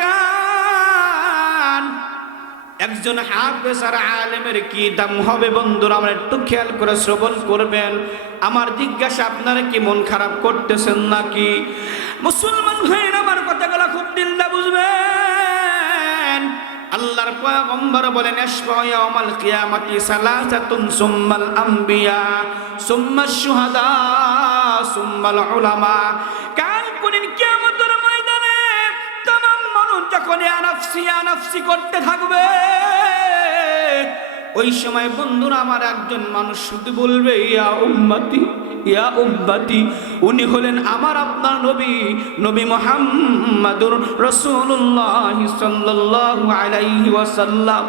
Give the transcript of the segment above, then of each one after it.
লাগান। একজন হাফেজ আর আলেমের কি দাম হবে বন্ধুরা, আমরা একটু খেয়াল করে শ্রবণ করবেন। আমার জিজ্ঞাসা, আপনারা কি মন খারাপ করতেছেন নাকি? মুসলমান ভাইরা আমার কথাগুলো খুব দিল দিয়ে বুঝবেন। আল্লাহর পয়গম্বর বলেন, আশফা ইয়াউমাল কিয়ামাতি সালাসাতুন সুম্মাল আম্বিয়া সুম্মাশ শুহাদা সুম্মাল উলামা। কাল কোনদিন কিয়ামতের ময়দানে तमाम মানুষ যখন ইয়া নাফসি করতে থাকবে, ওই সময় বন্ধুরা আমার একজন মানুষ শুধু বলবে, ইয়া উম্মতি ইয়া উম্মতি। উনি হলেন আমার আপনার নবী, নবী মুহাম্মাদুর রাসূলুল্লাহ সাল্লাল্লাহু আলাইহি ওয়াসাল্লাম।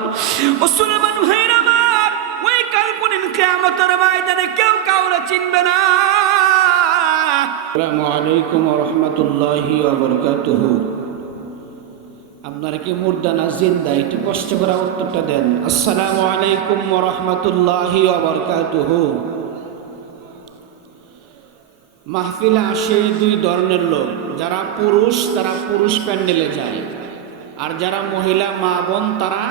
মুসলমান ভাইরা আমার, ওই কাল্পনিক কিয়ামতের ময়দানে কেউ কাউকে চিনবে না। আসসালামু আলাইকুম ওয়া রাহমাতুল্লাহি ওয়া বারাকাতুহু। আপনারা কি মুর্দা না জিন্দা? একটু কষ্ট করে উত্তরটা দেন। আসসালামু আলাইকুম ওয়া রাহমাতুল্লাহি ওয়া বারাকাতুহু। মাহফিলে আসে দুই ধরনের লোক। যারা পুরুষ তারা পুরুষ প্যান্ডেলে যায়, আর যারা মহিলা মা বোন তারা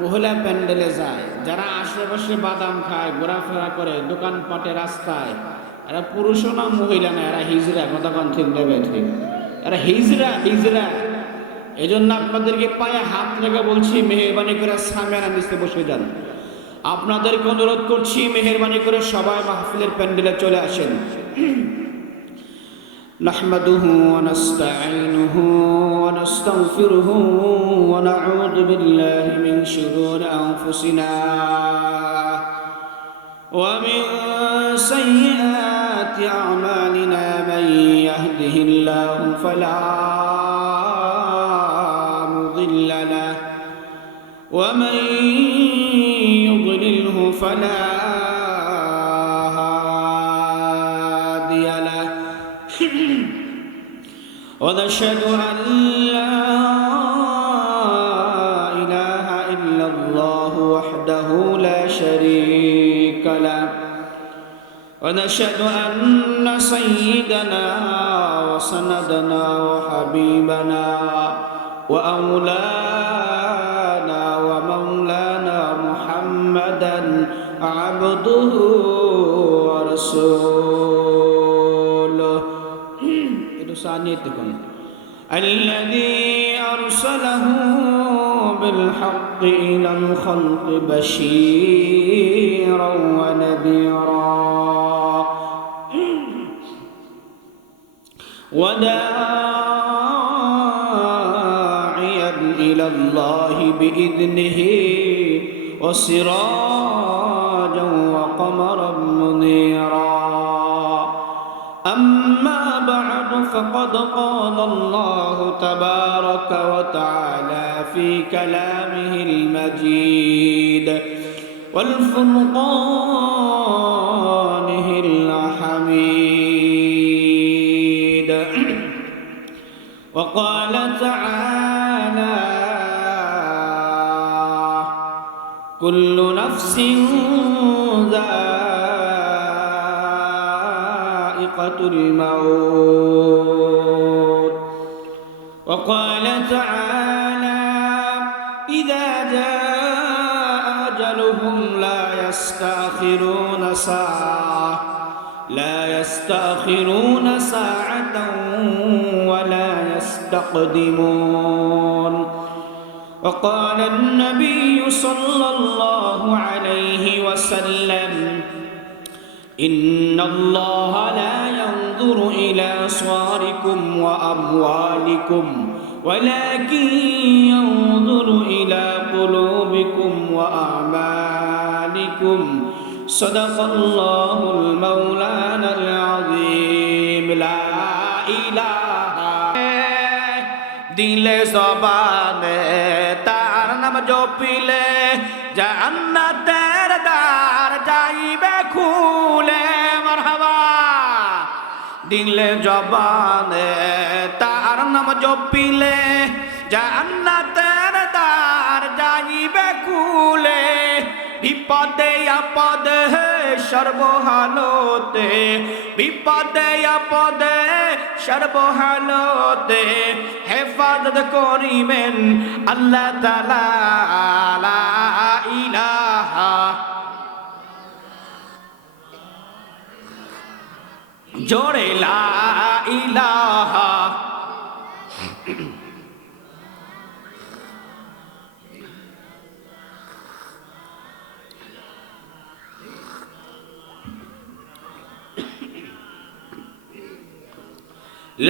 মহিলা প্যান্ডেলে যায়। যারা আশেপাশে বাদাম খায়, ঘোরাফেরা করে দোকানপাটে রাস্তায়, এরা পুরুষও না মহিলা না, এরা হিজড়া। কতক্ষণ ঠিক দেবে? ঠিক, এরা হিজড়া। এই জন্য আপনাদেরকে পায়ে হাত রেখে বলছি, মেহেরবানি করে সামিয়ানা নিচে বসে যান। আপনাদেরকে অনুরোধ করছি, মেহেরবানি করে সবাই মাহফিলের প্যান্ডেলে চলে আসেন। নাহমাদুহু ওয়া নাস্তাঈনুহু ওয়া নাস্তাগফিরুহু ওয়া নাউযু বিল্লাহি মিন শুরুরি আনফুসিনা ওয়া মিন সাইয়্যাতি আ'মালিনা মান ইয়াহদিহিল্লাহু ফালা ومن يضلله فلا هادي له ونشهد أن لا إله إلا الله وحده لا شريك له ونشهد أن سيدنا وسندنا وحبيبنا وأولانا ومولانا محمدا عبده ورسوله الذي أرسله بالحق إلى الخلق بشيرا ونذيرا إلى الله بإذنه وسراجا وقمرا منيرا أما بعد فقد قال الله تبارك وتعالى في كلامه المجيد والفرقانه الحميد وقال تعالى كل نفس ذائقة الموت وقال تعالى إذا جاء أجلهم لا يستأخرون ساعة ولا يستقدمون وقال النبي صلى الله عليه وسلم إن الله لا ينظر إلى صوركم وأموالكم ولكن ينظر إلى قلوبكم وأعمالكم صدق الله المولانا العظيم لا إله দিলে জবানে তার নাম জপিলে জান্নাতের দ্বার যাইবে খুলে মারহাবা। দিলে জবানে তার নাম জপিলে জান্নাতের দ্বার যাইবে খুলে বিপদে আপদে সর্বহালতে বিপদে আপদে সর্বহালতে হেফাজত হেফাজত করিবেন আল্লাহ তাআলা। লা ইলাহা, জোরে লা ইলাহা।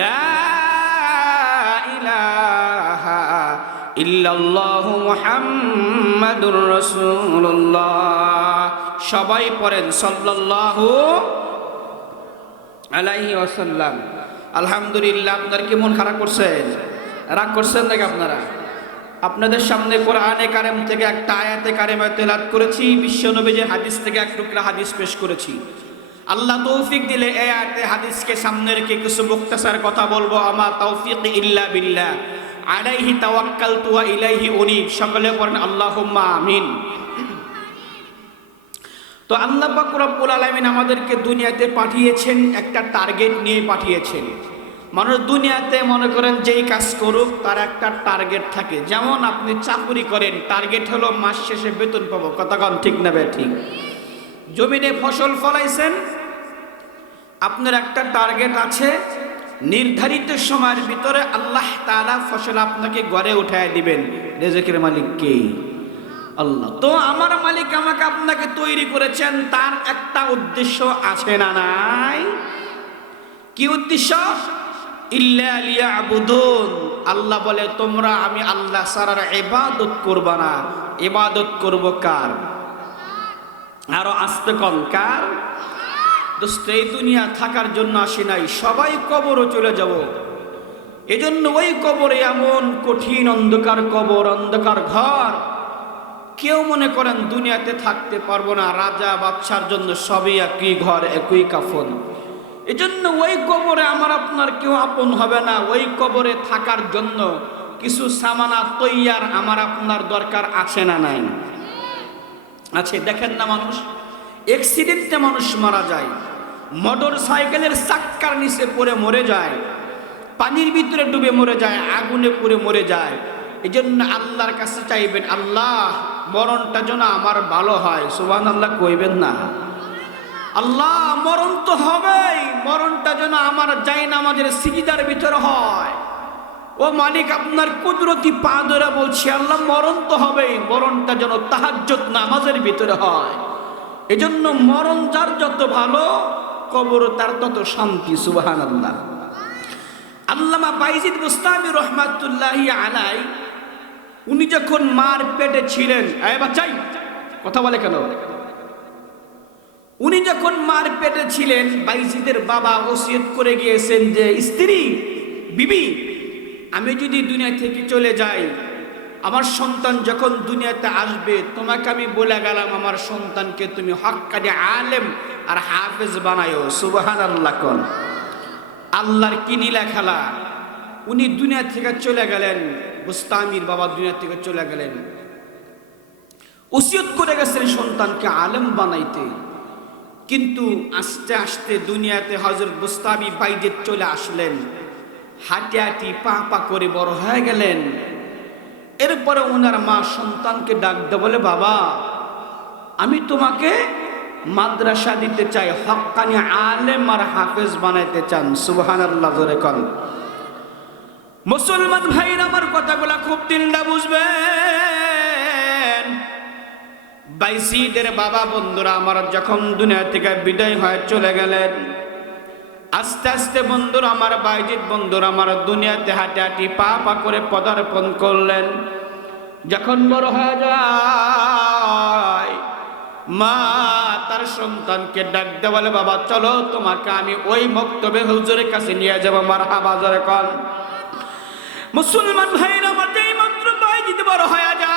লা ইলাহা ইল্লাল্লাহু মুহাম্মাদুর রাসূলুল্লাহ। সবাই পড়েন সাল্লাল্লাহু আলাইহি ওয়াসাল্লাম। আলহামদুলিল্লাহ। আপনারা কি মন খারাপ করছেন? রাগ করছেন নাকি আপনারা? আপনাদের সামনে কোরআনে কারিম থেকে একটা আয়াতে কারিমা তেলাওয়াত করেছি, বিশ্বনবীর হাদিস থেকে এক টুকরা হাদিস পেশ করেছি। আল্লাহ তৌফিক দিলে এই আয়াতে হাদিসকে সামনে রেখে কিছু মুক্তাসার কথা বলবো। আমা তৌফিক ইল্লা বিল্লাহ, আলাইহি তাওয়াক্কালতু ওয়া ইলাইহি উনীব। সকলে পড়েন আল্লাহুম্মা আমিন। তো আল্লাহ পাক রব্বুল আলামিন আমাদেরকে দুনিয়াতে পাঠিয়েছেন, একটা টার্গেট নিয়ে পাঠিয়েছেন। মানুষ দুনিয়াতে মনে করেন যেই কাজ করুক তার একটা টার্গেট থাকে। যেমন আপনি চাকরি করেন, টার্গেট হলো মাস শেষে বেতন পাবো। কথা কন ঠিক না বে ঠিক? জমিনে ফসল ফলাইছেন, আপনার একটা টার্গেট আছে, নির্ধারিত সময়ের ভিতরে আল্লাহ তাআলা ফসল আপনাকে ঘরে উঠায় দিবেন। রিজিকের মালিক কে? আল্লাহ। তো আমার মালিক আমাকে আপনাকে তৈরি করেছেন, তার একটা উদ্দেশ্য আছে না নাই? কি উদ্দেশ্য? ইল্লা লিয়াবুদুন। আল্লাহ বলে তোমরা আমি আল্লাহ ছাড়া ইবাদত করবা না। ইবাদত করব কার? আরো আস্তে কন, কার? দোস্ত, এই দুনিয়া থাকার জন্য আসি নাই, সবাই কবরও চলে যাব। এজন্য ওই কবরে এমন কঠিন অন্ধকার কবর, অন্ধকার ঘর, কেউ মনে করেন দুনিয়াতে থাকতে পারবো না। রাজা বাদশার জন্য সবই একই ঘর, একই কাফন। এজন্য ওই কবরে আমার আপনার কেউ আপন হবে না। ওই কবরে থাকার জন্য কিছু সামানা তৈয়ার আমার আপনার দরকার আছে না নাই? আছে। দেখেন না, মানুষ অ্যাক্সিডেন্টে মানুষ মারা যায়, মোটর সাইকেলের চাক্কার নিচে পড়ে মরে যায়, পানির ভিতরে ডুবে মরে যায়, আগুনে পুড়ে মরে যায়। এই জন্য আল্লাহর কাছে চাইবেন, আল্লাহ মরণটা যেন আমার ভালো হয়। সুবহানাল্লাহ কইবেন না? আল্লাহ মরণ তো হবেই, মরণটা যেন আমার জায়নামাজের সিজদার ভিতরে হয়। ও মালিক, আপনার কুদরতি পা ধরে বলছি, আল্লাহ মরণ তো হবেই, মরণটা যেন তাহাজ্জুদ নামাজের ভিতরে হয়। এজন্য মরণ যার যত ভালো, কবর তার তত শান্তি। সুবহানাল্লাহ। আল্লামা বাইজিদ বুস্তামি রহমাতুল্লাহি আলাই, উনি যখন মার পেটে ছিলেন, বাচ্চাই কথা বলে কেন? উনি যখন মার পেটে ছিলেন, বাইজিদের বাবা ওসিয়ত করে গিয়েছেন যে স্ত্রী, বিবি, আমি যদি দুনিয়া থেকে চলে যাই, আমার সন্তান যখন দুনিয়াতে আসবে, তোমাকে আমি বলে গেলাম আমার সন্তানকে তুমি হক্কানি আলেম আর হাফেজ বানায়ো। সুবহানাল্লাহ কোন। আল্লাহর কি নীলা খেলা। উনি দুনিয়া থেকে চলে গেলেন, বুস্তামির বাবা দুনিয়া থেকে চলে গেলেন, ওসিয়ত করে গেছেন সন্তানকে আলেম বানাইতে। কিন্তু আস্তে আস্তে দুনিয়াতে হযরত বুস্তামি বাইজিদ চলে আসলেন, হাঁটি হাঁটি পা পা করে বড় হয়ে গেলেন। এরপরে ওনার মা সন্তানকে ডাক দিয়ে বলে, বাবা আমি তোমাকে মাদ্রাসা দিতে চাই, হক্কানি আলেম আর হাফেজ বানাইতে চান। সুবহানাল্লাহ জোরে কোন। মুসলমান ভাইরা আমার কথাগুলা খুব দিলটা বুঝবেন। বাইজিদের বাবা বন্ধুরা আমার যখন দুনিয়া থেকে বিদায় হয়ে চলে গেলেন, আস্তে আস্তে বন্ধুরা আমার, বাইজিদ বন্ধুরা আমার দুনিয়াতে হাঁটি হাঁটি পা পা করে পদার্পণ করলেন। যখন বড় হয়ে যায়, মা তার সন্তানকে ডাক দিয়ে বলে, বাবা চলো তোমাকে আমি ওই মক্তবে হুজুরের কাছে নিয়ে যাবো। মারহাবা জোরে কোন। মুসলমান ভাইরা আমার, যেই মাত্র বাইজিদ বড় হয়ে যায়,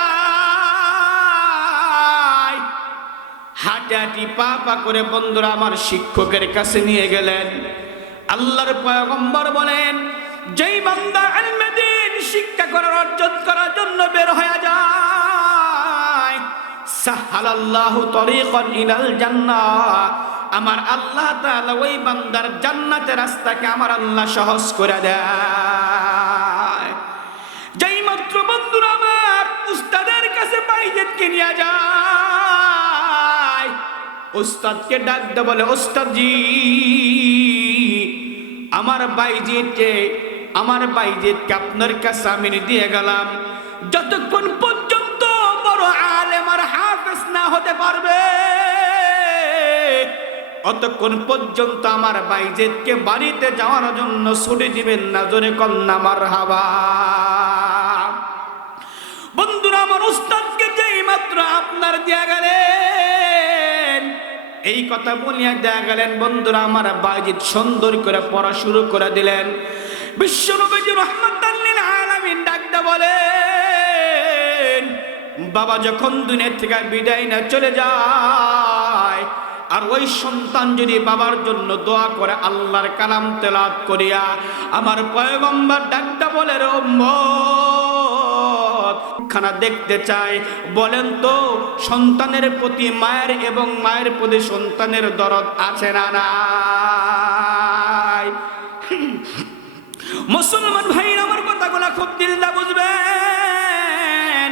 হাঁটি হাঁটি পা পা করে বন্ধুরা আমার শিক্ষকের কাছে নিয়ে গেলেন। আল্লাহর পয়গম্বর বলেন, যেই বান্দা ইলমে দ্বীন শিক্ষা করার, অর্জন করার জন্য বের হয়ে যায়, সাহালাল্লাহু তরিকান ইলাল জান্নাহ, আমার আল্লাহ তাআলা ওই বান্দার জান্নাতের রাস্তাকে আমার আল্লাহ সহজ করে দেয়। উস্তাদকে ডাক দে, বলে উস্তাদ জি, আমার বাইজিদকে আপনার কাছে আমি দিয়ে গেলাম, যতক্ষণ পর্যন্ত বড় আলেম আর হাফেজ না হতে পারবে অতক্ষণ পর্যন্ত আমার বাইজিদকে বাড়িতে যাওয়ার জন্য ছুটি দিবেন না। জোরে কন্যা মারহাবা। বন্ধুরা, আমার উস্তাদকে যেই মাত্র আপনার দিয়া গেলেন, এই কথা বলিয়া দেয়া গেলেন, বন্ধুরা আমার বাইজিদ সুন্দর করে পড়া শুরু করে দিলেন। বিশ্বনবী রাহমাতাল লিল আলামিন ডাকতে বলেন, বাবা যখন দুনিয়া থেকে বিদায় না চলে যায়, আর ওই সন্তান যদি বাবার জন্য দোয়া করে আল্লাহর কালাম তেলাওয়াত করিয়া, আমার পয়গম্বর ডাকতে বলে, রে উম্মত খানা দেখতে চাই, বলেন তো সন্তানের প্রতি মায়ের এবং মায়ের প্রতি সন্তানের দরদ আছে না নাই? মুসলমান ভাইরা আমার কথাগুলো খুব দিল দা বুঝবেন।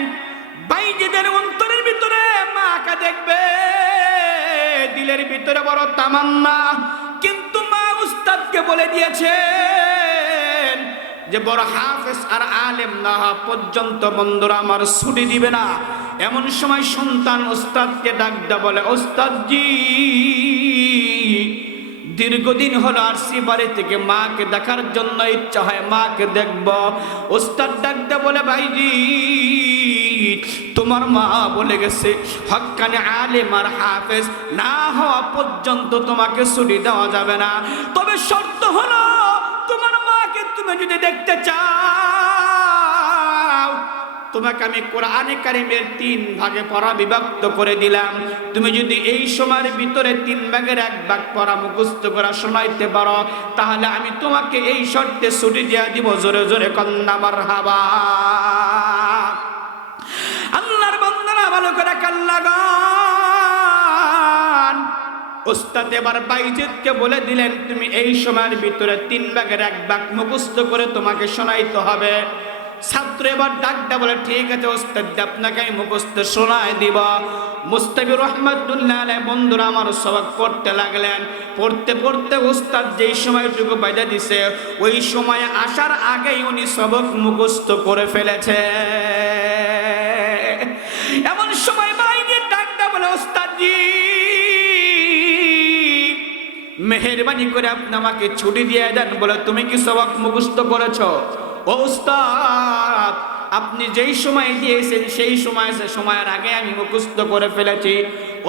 বাইজিদের অন্তরের ভিতরে মাকে দেখবে, দিলের ভিতরে বড় তামান্না, কিন্তু মা উস্তাদকে বলে দিয়েছেন যে বড় হাফেজ আর আলেম না হওয়া পর্যন্ত বন্ধুরা আমার ছুটি দিবে না। এমন সময় সন্তান উস্তাদকে ডাক দেয়া বলে, উস্তাদ জি, দীর্ঘদিন হলো আসছি বাড়ি থেকে, মাকে দেখার জন্য ইচ্ছা হয়, মাকে দেখব। উস্তাদ ডাক দেয়া বলে, ভাইজি তোমার মা বলে গেছে হক্কানি আলেম আর হাফেজ না হওয়া পর্যন্ত তোমাকে ছুটি দেওয়া যাবে না, তবে শর্ত হলো তোমার মাকে তুমি যদি দেখতে চাও, তোমাকে আমি কোরআনে কারিমের 3 ভাগে পড়া বিভক্ত করে দিলাম, তুমি যদি এই সময়ের ভিতরে 3 ভাগের 1 ভাগ পড়া মুখস্থ করা শোনাইতে পারো, তাহলে আমি তোমাকে এই শর্তে ছুটি দিয়ে দিব। জোরে জোরে কন্যা মারহাবা। আল্লাহর বান্দারা ভালো করে কাল্লা গান। উস্তাদ এবার বাইজিদকে বলে দিলেন, তুমি এই সময়ের ভিতরে 3 ভাগের 1 ভাগ মুখস্থ করে তোমাকে শোনাইতে হবে। ছাত্র এবার ডাকটা বলে, ঠিক আছে উস্তাদ, আপনাকে আমি মুখস্থ শোনায় দিব। মুস্তাফিজুর রহমাতুল্লাহ আলাইহি বন্ধুরা আমার সবক পড়তে লাগলেন। পড়তে পড়তে উস্তাদ যেই সময়টুকু বাইদা দিছে, ওই সময় আসার আগেই উনি সবক মুখস্থ করে ফেলেছে। এমন সময় বাইজিদ ডাকটা বলে, উস্তাদ জি মেহেরবানি করে আপনি আমাকে ছুটি দিয়ে দেন। বলে, তুমি কি সবক মুখস্থ করেছো? ও উস্তাদ, আপনি যেই সময় দিয়েছেন সেই সময়ের আগে আমি মুখস্থ করে ফেলেছি।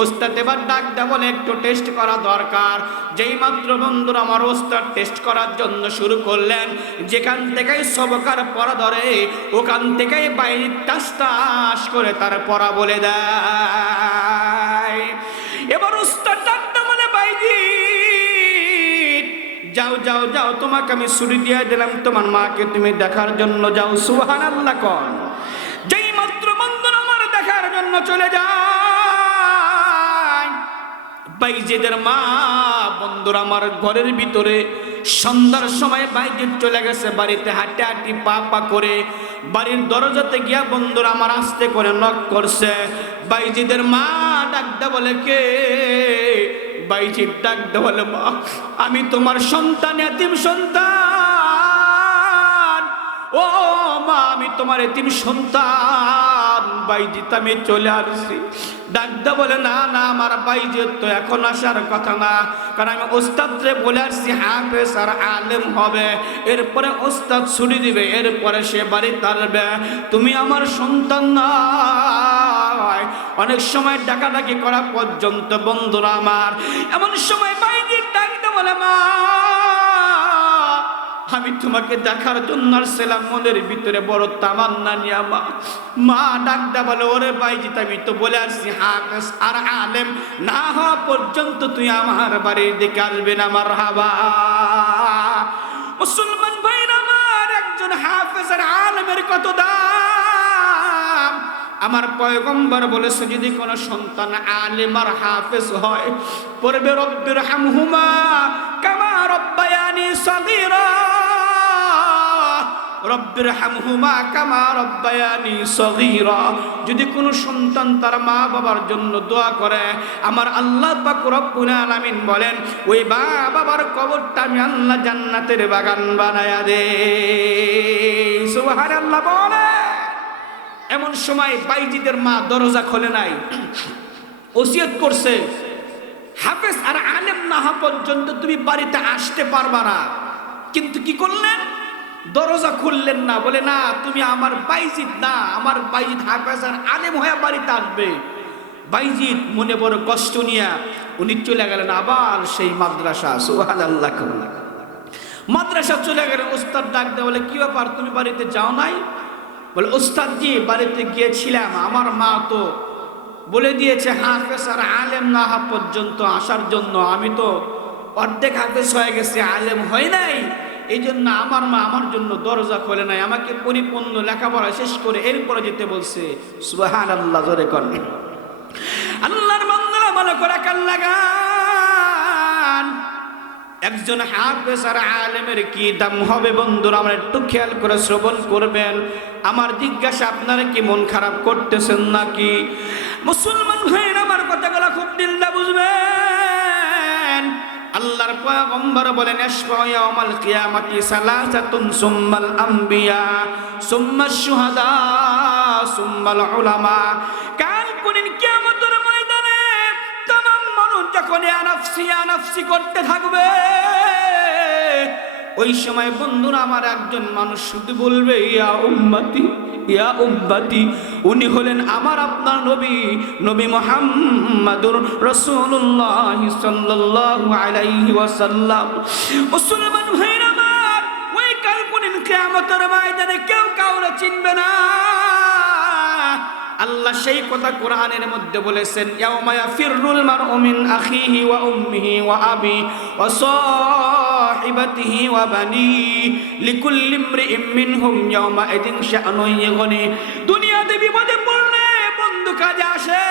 উস্তাদ এবার ডাক দেয়া বলে, একটু টেস্ট করা দরকার। যেই মাত্র বন্ধুরা আমার উস্তাদ টেস্ট করার জন্য শুরু করলেন, যেখান থেকেই সবকার পড়া ধরে ওখান থেকেই বাইরে টাস টাস করে তার পড়া বলে দেয়। এবার উস্তাদ ডাক দেয়া বলে, বাইজি যাও যাও যাও, তোমাকে আমি ছুটি দিয়ে দিলাম, তোমার মাকে তুমি দেখার জন্য যাও। সুবহানাল্লাহ কোন। যেই মাত্র বন্ধুরা আমার দেখার জন্য চলে যায় বাইজিদের মা, বন্ধুরা আমার ঘরের ভিতরে সন্ধ্যার সময় বাইজিদ চলে গেছে বাড়িতে, হাঁটে হাঁটি পা পা করে বাড়ির দরজাতে গিয়া বন্ধুরা আমার আস্তে করে নক করছে। বাইজিদের মা ডাকতে বলে, কে? বাইজিদ ডাকতে বলে, মা আমি তোমার সন্তান, এতিম সন্তান। ও মা, আমি তোমার এতিম সন্তান। বাইজিদ আমি চলে আসছি। ডাকতে বলে, না না, আমার বাইজিদ তো এখন আসার কথা না, কারণ আমি ওস্তাদরে বলে আসছি হাফেজ আর আলেম হবে, এরপরে ওস্তাদ ছুটি দিবে, এরপরে সে বাড়ি তারবে। তুমি আমার সন্তান না। অনেক সময় ডাকাডাকি করা পর্যন্ত বন্ধুরা আমার, এমন সময় বাইজিদ ডাকতে বলে, মা আমি তোমাকে দেখার জন্য আসছিলাম, মনের ভিতরে বড় তামান্না নিয়া। মা ডাকটা বলে, ওরে বাইজিদ আমি তো বলে আসছি হাফেজ আর আলেম না হওয়া পর্যন্ত তুই আমার বাড়ির দিকে আসবে না। মারহাবা। মুসলমান ভাইরা আমার, একজন হাফেজ আর আলেমের কত দাম! আমার পয়গম্বর বলেছে, যদি কোনো সন্তান আলেম আর হাফেজ হয়, পড়বে রব্বির হামহুমা কামা রব্বায়ানি সগীরা। ও রব্বিরহামহুমা কামা রব্বায়ানি সগীরা। যদি কোনো সন্তান তার মা বাবার জন্য দোয়া করে, আমার আল্লাহ পাক রব্বুল আলামিন বলেন ওই মা বাবার কবরটা আমি আল্লাহ জান্নাতের বাগান বানায়া দেই। সুবহানাল্লাহ বলে। এমন সময় বাইজিদের মা দরজা খোলে নাই, ওসিয়ত করছে হাফেজ আর আলেম না হওয়া পর্যন্ত তুমি বাড়িতে আসতে পারবা না। কিন্তু কি করলেন? দরজা খুললেন না, বলে না তুমি আমার বাইজিদ না, আমার বাইজিদ হাফেজ আর আলেম হয়ে বাড়িতে আসবে। বাইজিদ মনে বড় কষ্ট নিয়ে উনি চলে গেলেন আবার সেই মাদ্রাসা। সুবহানাল্লাহ। মাদ্রাসা চলে গেলেন। ওস্তাদ ডাক দেয়, বলে কি ব্যাপার তুমি বাড়িতে যাও নাই? বলে ওস্তাদ জি বাড়িতে গিয়েছিলাম, আমার মা তো বলে দিয়েছে হাফেজ আর আলেম না হওয়া পর্যন্ত আসার জন্য। আমি তো অর্ধেক হাফেজ হয়ে গেছে, আলেম হয় নাই, এই জন্য আমার মা আমার জন্য দরজা খোলে নাই, আমাকে পরিপূর্ণ লেখাপড়া শেষ করে এরপরে যেতে বলছে। সুবহানাল্লাহ জোরে করেন। আল্লাহর বান্দারা ভালো করে কান লাগান। একজন হাফেজ আর আলেমের কি দাম হবে বন্ধুরা, আমরা একটু খেয়াল করে শ্রবণ করবেন। আমার জিজ্ঞাসা, আপনারা কি মন খারাপ করতেছেন নাকি? মুসলমান ভাইরা আমার কথাগুলো খুব দিল দিয়ে বুঝবেন। আল্লাহর পয়গম্বর বলেন আশফা ইয়াউমাল কিয়ামাতি সালাসাতুন সুম্মাল আম্বিয়া সুম্মাশ শুহাদা সুম্মাল উলামা। কাল কোনদিন কিয়ামতের ময়দানে तमाम মানুষ যখন আনাফসি করতে থাকবে, ওই সময় বন্ধুরা আমার একজন মানুষ শুধু বলবে ইয়া উম্মতি ইয়া উম্মতি। উনি হলেন আমার আপনার নবী, নবী মুহাম্মাদুর রাসূলুল্লাহ সাল্লাল্লাহু আলাইহি ওয়াসাল্লাম। মুসলমান ভাইরা আমার, ওই কাল্পনিক কিয়ামতের ময়দানে কেউ কাউরে চিনবে না। আল্লাহ সেই কথা কোরআনের মধ্যে বলেছেন ইয়াউমা ইয়াফিরুল মারউ মিন আখিহি ওয়া উম্মিহি ওয়া আবি ওয়া সাহিবাতিহি ওয়া বানি লিকুল্লি ইমরিইম মিনহুম ইয়াউমা ইদিন শাআনুন ইগনি। দুনিয়াতে বিপদে পড়লে বন্ধু কাজে আসে,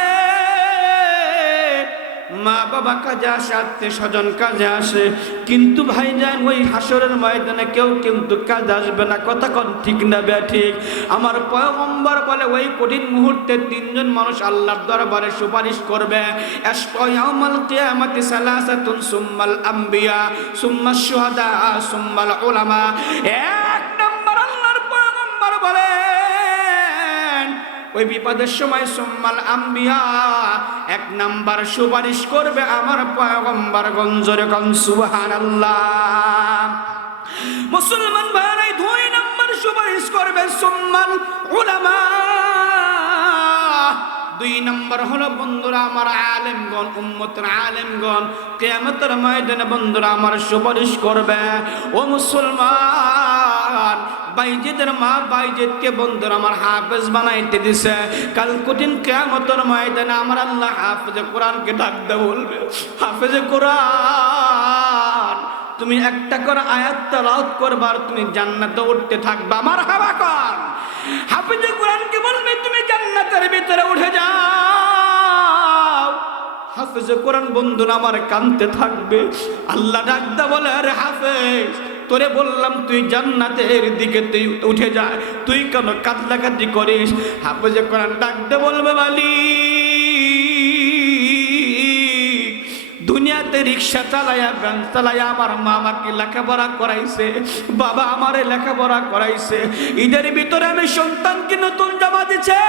মা বাবা কাজে আসে, আত্মীয় স্বজন কাজে আসে, কিন্তু ভাইজান ওই হাসরের ময়দানে কেউ কিন্তু কাজে আসবে না। কথা কোন ঠিক না ব্যাঠিক? আমার পয়গম্বর বলে ওই কঠিন মুহূর্তে তিনজন মানুষ আল্লাহর দরবারে সুপারিশ করবে। আশফা ইয়াউমাল কিয়ামাতি সালাসাতুন সুম্মাল আম্বিয়া সুম্মাশ শুহাদা সুম্মাল উলামা। এক নম্বর আল্লাহর পয়গম্বর বলে ওই বিপদের সময় সুম্মাল আম্বিয়া, এক নাম্বার সুপারিশ করবে আমার পয়গম্বর গঞ্জরে গন সুবহানাল্লাহ। মুসলমান ভাই দুই নাম্বার সুপারিশ করবে সুম্মাল উলামা। দুই নম্বর হলো বন্ধুরা আমার আলেমগণ, উম্মতের আলেমগণ কিয়ামতের ময়দানে বন্ধুরা আমার সুপারিশ করবে। ও মুসলমান, বাইজিদের মা বাইজিদকে বন্ধুরা আমার হাফেজ বানাইতে দিছে। কাল কঠিন কিয়ামতের ময়দানে আমার আল্লাহ হাফেজে কোরআনকে ডাকতে বলবে, হাফেজে কোরআন তুমি একটা করে আয়াত তেলাওয়াত করবার, তুমি জান্নাতে উঠতে থাকবা। আমার হাওয়া কর। হাফেজে কোরআনকে বলবে তুমি জান্নাতের ভিতরে উঠে যাও। হাফেজে কোরআন বন্ধুরা আমার কাঁদতে থাকবে। আল্লাহ ডাকতে বলে আরে হাফেজ, তোরে বললাম তুই জান্নাতের দিকে তুই উঠে যা, তুই কেন কাঁদলাকাঁদি করিস? হাফেজে কোরআন ডাকতে বলবে দুনিয়াতে রিক্সা চালায়া ভ্যান চালায়া আমার মা আমাকে লেখাপড়া করাইছে, বাবা আমারে লেখাপড়া করাইছে, ঈদের ভিতরে আমি সন্তানকে নতুন জামা দিছে,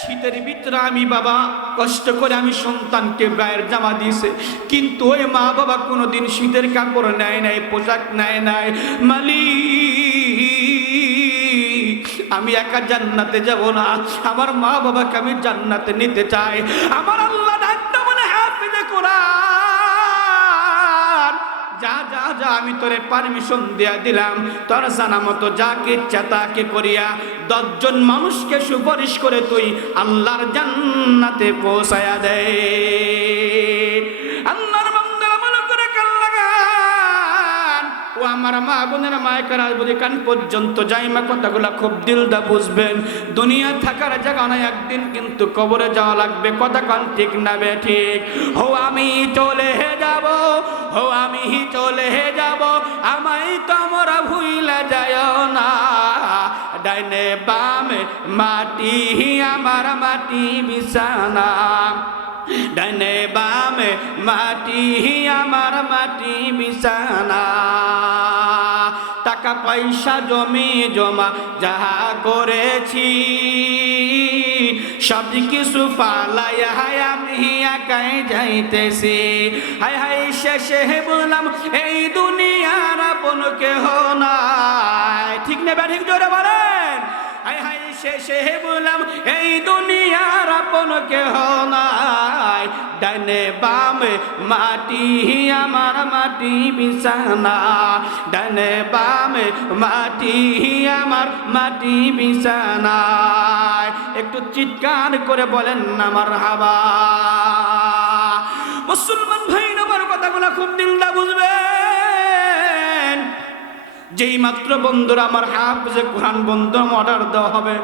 শীতের ভিতরে আমি বাবা কষ্ট করে আমি সন্তানকে গায়ের জামা দিয়েছে, কিন্তু ওই মা বাবা কোনোদিন শীতের কাপড় নেয় নাই, পোশাক নেয় নাই। মালিক আমি একা জান্নাতে যাব না, আমার মা বাবাকে আমি জান্নাতে নিতে চাই। আমার আল্লাহ ডাকতে বলে হাফেজে কোরআন যা যা যা আমি তোরে পারমিশন দিয়া দিলাম, তোর জানা মতো যাকে ইচ্ছা তাকে করিয়া 10 জন মানুষকে সুপারিশ করে তুই আল্লাহর জান্নাতে পৌঁছায়া দে। আল্লাহর বান্দারা ভালো করে কান লাগান। ও আমার মা বোনের মায়েরা বুঝি কান পর্যন্ত যাই মা কথাগুলা খুব দিলদা বুঝবেন। দুনিয়া থাকার জায়গা নয়, একদিন কিন্তু কবরে যাওয়া লাগবে। কথা কান ঠিক না বে ঠিক? হো আমি চলে যাব, হো আমি চলে যাব, আমায় তোমরা ভুইলা যায় না। ডাইনে বামে মাটি আমার মাটি বিছানা, ডাইনে বামে মাটি আমার মাটি বিছানা। টাকা পয়সা জমি জমা যাহা করেছি সব কিছু পালাইয়া আমি একাই যাইতেছি। হায় হায় শেষে বললাম এই দুনিয়ার আপন কেহ নাই। ঠিক নেবে ঠিক জোরে বলেন। হায় হায় শেষে বললাম এই দুনিয়ার আপন কেহ নাই। ডাইনে বামে মাটি আমার মাটি বিছানা, ডাইনে বামে মাটি আমার মাটি বিছানা। একটু চিৎকার করে বলেন না মারহাবা। মুসলমান ভাই আমার কথাগুলো খুব দিলদা বুঝবেন। যেই মাত্র বন্ধুরা আমার হাফেজে কোরআন বন্ধু অর্ডার দেওয়া হবে,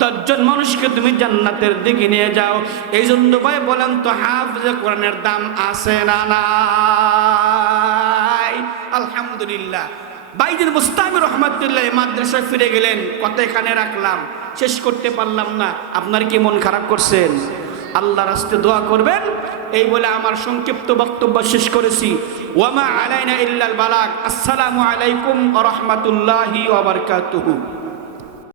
10 জন মানুষকে তুমি জান্নাতের দিকে নিয়ে যাও। এই জন্য ভাই বলেন তো হাফেজে কোরআনের দাম আছে না নাই? আলহামদুলিল্লাহ। বাইজিদ মুস্তামির রহমাতুল্লাহ মাদ্রাসায় ফিরে গেলেন। কথা এখানে রাখলাম, শেষ করতে পারলাম না। আপনার কি মন খারাপ করছেন? আল্লাহর রাস্তে দোয়া করবেন। এই বলে আমার সংক্ষিপ্ত বক্তব্য শেষ করেছি। ওয়ামা আলাইনা ইল্লাল বালাগ। আসসালামু আলাইকুম ওয়া রাহমাতুল্লাহি ওয়া বারাকাতুহু।